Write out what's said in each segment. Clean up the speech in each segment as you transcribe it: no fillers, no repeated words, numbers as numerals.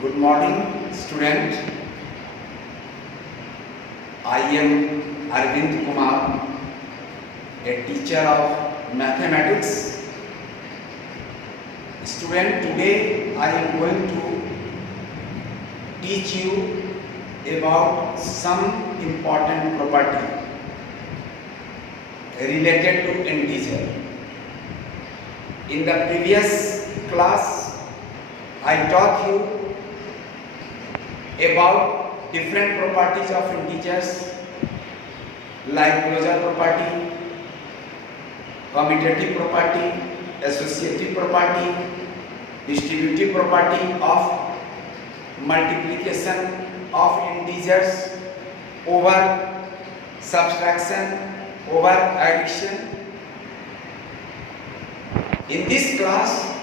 Good morning, student. I am Arvind Kumar, a teacher of mathematics. Student, today I am going to teach you about some important property related to integer. In the previous class, I taught you about different properties of integers like closure property, commutative property, associative property, distributive property of multiplication of integers over subtraction over addition. In this class,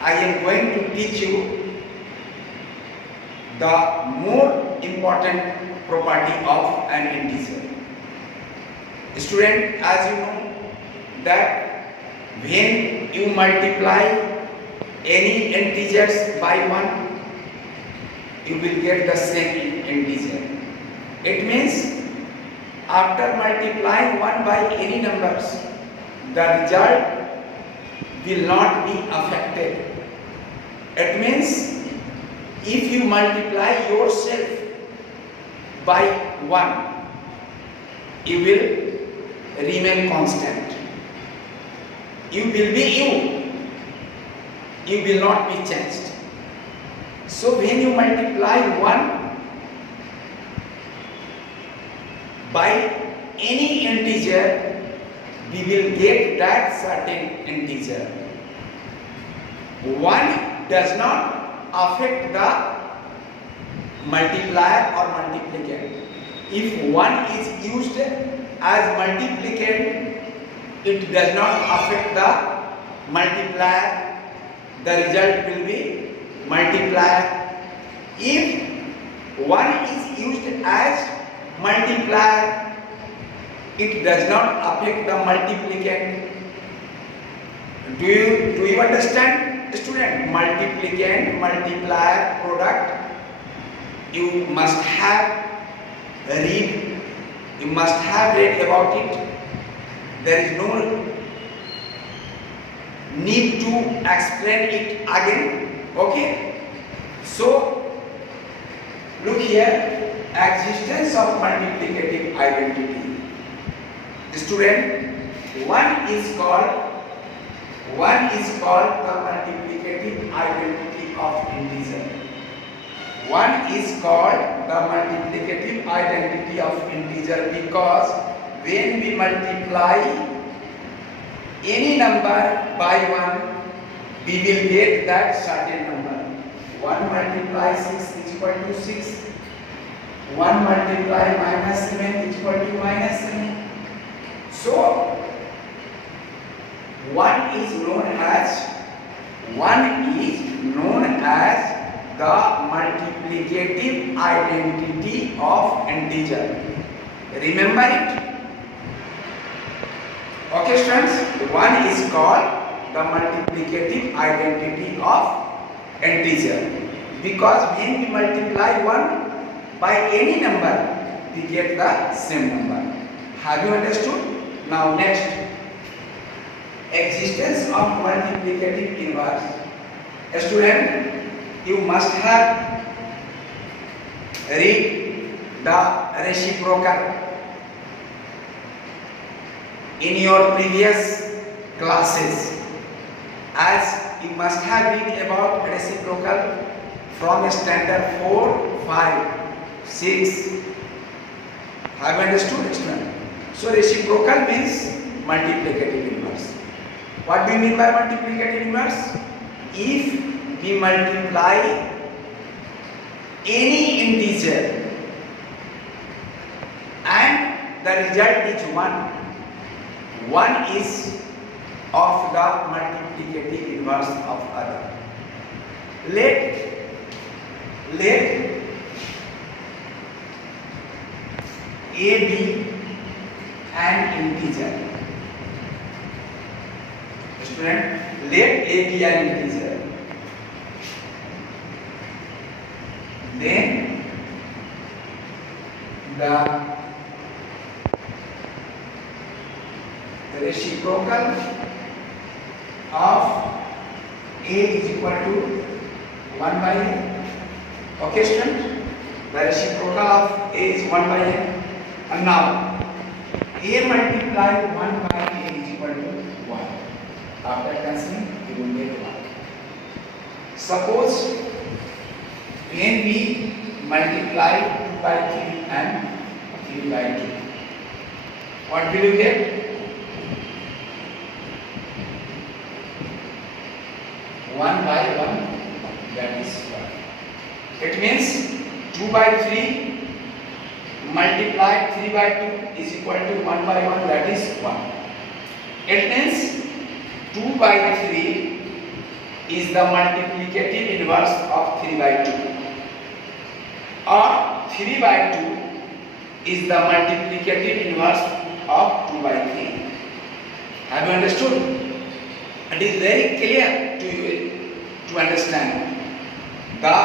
I am going to teach you the more important property of an integer. Student, as you know that when you multiply any integers by 1, you will get the same integer. It means after multiplying 1 by any numbers, the result will not be affected. It means if you multiply yourself by 1, you will remain constant. You will be you. You will not be changed. So when you multiply 1 by any integer, we will get that certain integer. 1 does not affect the multiplier or multiplicand. If 1 is used as multiplicand, it does not affect the multiplier. The result will be multiplier. If 1 is used as multiplier, it does not affect the multiplicand. Do you understand? Student, multiplicand, multiplier, product, you must have read about it. There is no need to explain it again. Okay? So, look here, existence of multiplicative identity. Student, one is called the multiplicative identity of integer. One is called the multiplicative identity of integer because when we multiply any number by 1, we will get that certain number. 1 multiply 6 is equal to 6. 1 multiply minus 7 is equal to minus 7. So, 1 is known as the multiplicative identity of integer. Remember it? Okay, students, 1 is called the multiplicative identity of integer because when we multiply 1 by any number, we get the same number. Have you understood? Now next, existence of multiplicative inverse. Student, you must have read the reciprocal in your previous classes, as you must have read about reciprocal from standard 4, 5, 6. Have you understood, student? So reciprocal means multiplicative inverse. What do you mean by multiplicative inverse? If we multiply any integer and the result is 1 is of the multiplicative inverse of other. Let A be an integer. Student, let A be an integer. then the reciprocal of A is equal to 1 by n. Okay, student? The reciprocal of A is 1 by n. And now A multiplied 1 by A is equal to 1. After cancelling, you will get 1. Suppose when we multiply 2 by 3 and 3 by 2, what will you get? 1 by 1, that is 1. It means 2 by 3 multiplied 3 by 2 is equal to 1 by 1, that is 1. It means 2 by 3 is the multiplicative inverse of 3 by 2, or 3 by 2 is the multiplicative inverse of 2 by 3. Have you understood? It is very clear to you to understand. The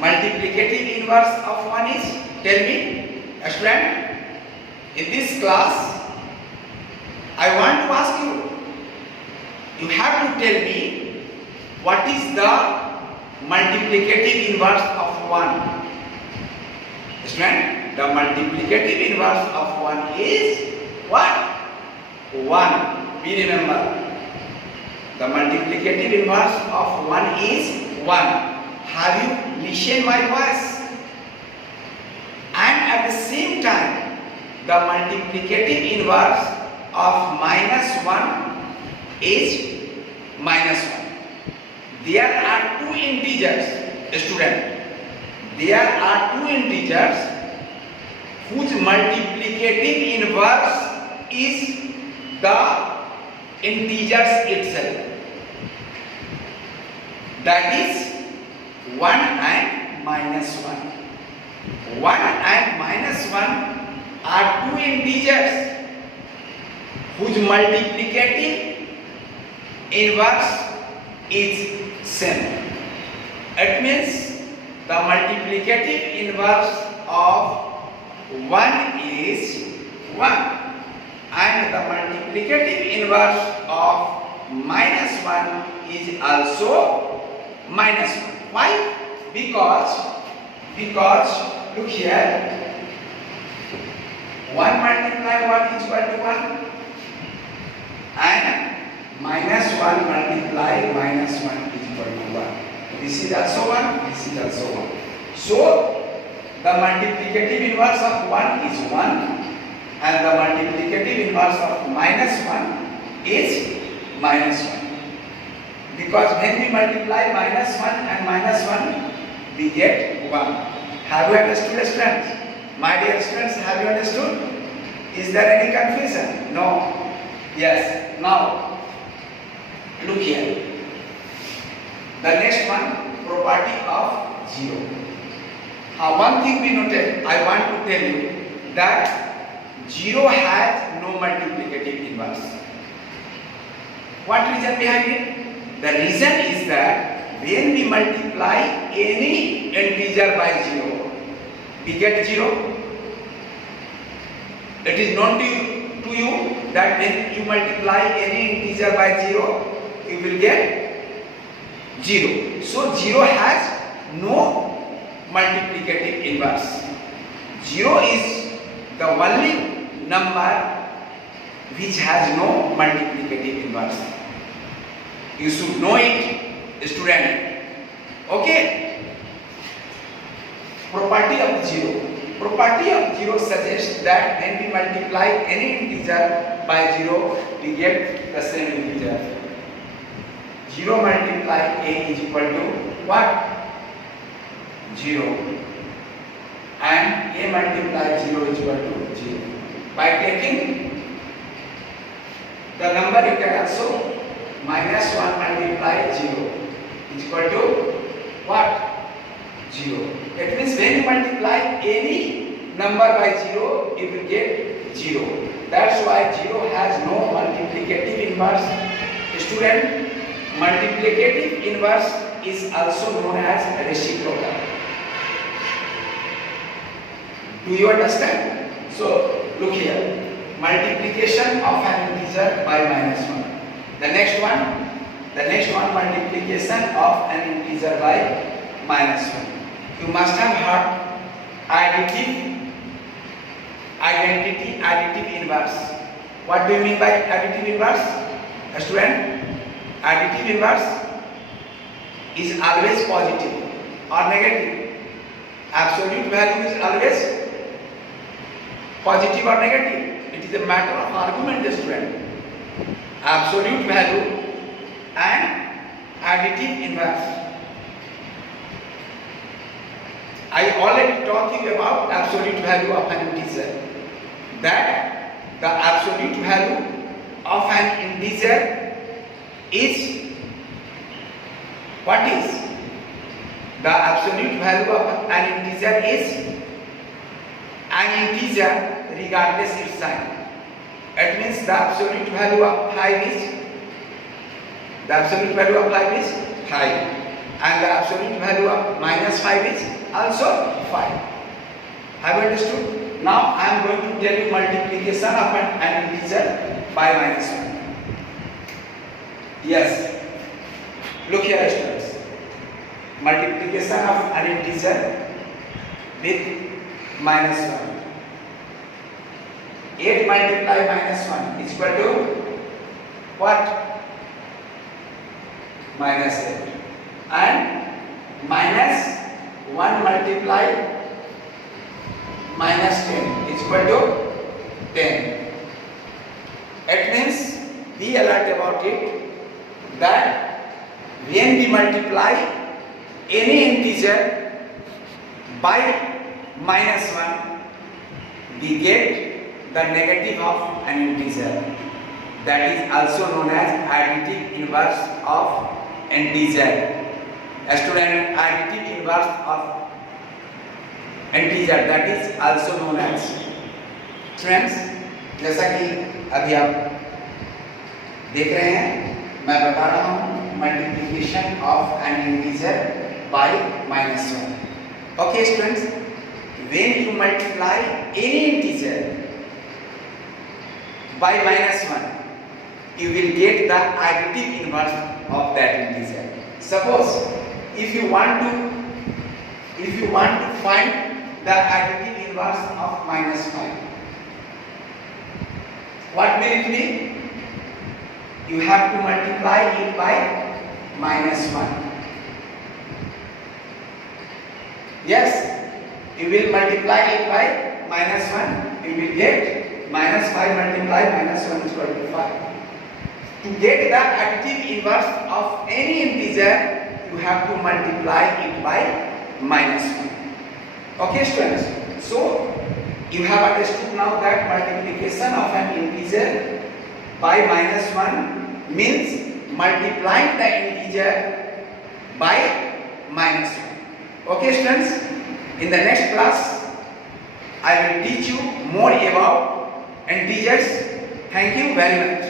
multiplicative inverse of 1 is, tell me, a student, in this class, I want to ask you, you have to tell me what is the multiplicative inverse of 1. Student, the multiplicative inverse of 1 is what? 1. We remember. The multiplicative inverse of 1 is 1. Have you listened my voice? And at the same time, the multiplicative inverse of minus 1 is minus 1. There are two integers, student. There are two integers whose multiplicative inverse is the integers itself. That is 1 and minus 1. 1 and minus 1 are two integers whose multiplicative inverse is same. It means the multiplicative inverse of 1 is 1 and the multiplicative inverse of minus 1 is also minus 1. Why? Because look here, 1 multiply 1 is equal to 1 and minus 1 multiply minus 1 is equal to 1. This is also 1, this is also 1. So the multiplicative inverse of 1 is 1 and the multiplicative inverse of minus 1 is minus 1. Because when we multiply minus 1 and minus 1, we get 1. Have you understood, students? My dear students, have you understood? Is there any confusion? No. Yes. Now, look here. The next one, property of 0. One thing we noted, I want to tell you that 0 has no multiplicative inverse. What reason behind it? The reason is that when we multiply any integer by 0, we get 0. It is known to you that when you multiply any integer by 0, you will get 0. So 0 has no multiplicative inverse. 0 is the only number which has no multiplicative inverse. You should know it, student. Okay? Property of 0. Property of 0 suggests that when we multiply any integer by 0, we get the same integer. 0 multiply a is equal to what? 0. And a multiply 0 is equal to 0. By taking the number, you can also minus 1 multiply 0 is equal to what? 0. That means when you multiply any number by 0, you will get 0. That's why 0 has no multiplicative inverse. Student, multiplicative inverse is also known as reciprocal. Do you understand? So look here, multiplication of an integer by -1. The next one multiplication of an integer by -1. You must have heard additive inverse. What do you mean by additive inverse? Student, additive inverse is always positive or negative. Absolute value is always positive or negative. It is a matter of argument, student. Absolute value and additive inverse. I already talked you about absolute value of an integer. That the absolute value of an integer is what is? The absolute value of an integer is an integer regardless its sign. It means the absolute value of 5 is 5, and the absolute value of -5 is also 5. Have you understood? Now I am going to tell you multiplication of an integer by -1. Yes. Look here, students. Multiplication of an integer with -1. 8 multiply -1 is equal to what? -8. And -1 multiply -10 is equal to 10. It means, be alert about it, that when we multiply any integer by -1, we get the negative of an integer. That is also known as additive inverse of integer. Student, additive inverse of integer, that is also known as. Friends, जैसा कि अभी आप देख रहे हैं, मैं बता रहा हूँ multiplication of N integer by -1. Okay students, when you multiply any integer by -1, you will get the additive inverse of that integer. Suppose if you want to find the additive inverse of -5, what will it be? You have to multiply it by -1. Yes, you will multiply it by -1, you will get -5 multiply -1 is equal to 5. To get the additive inverse of any integer, you have to multiply it by -1. Okay students, so you have understood now that multiplication of an integer by -1 means multiplying the integer by -1. Okay students, in the next class I will teach you more about integers. Thank you very much.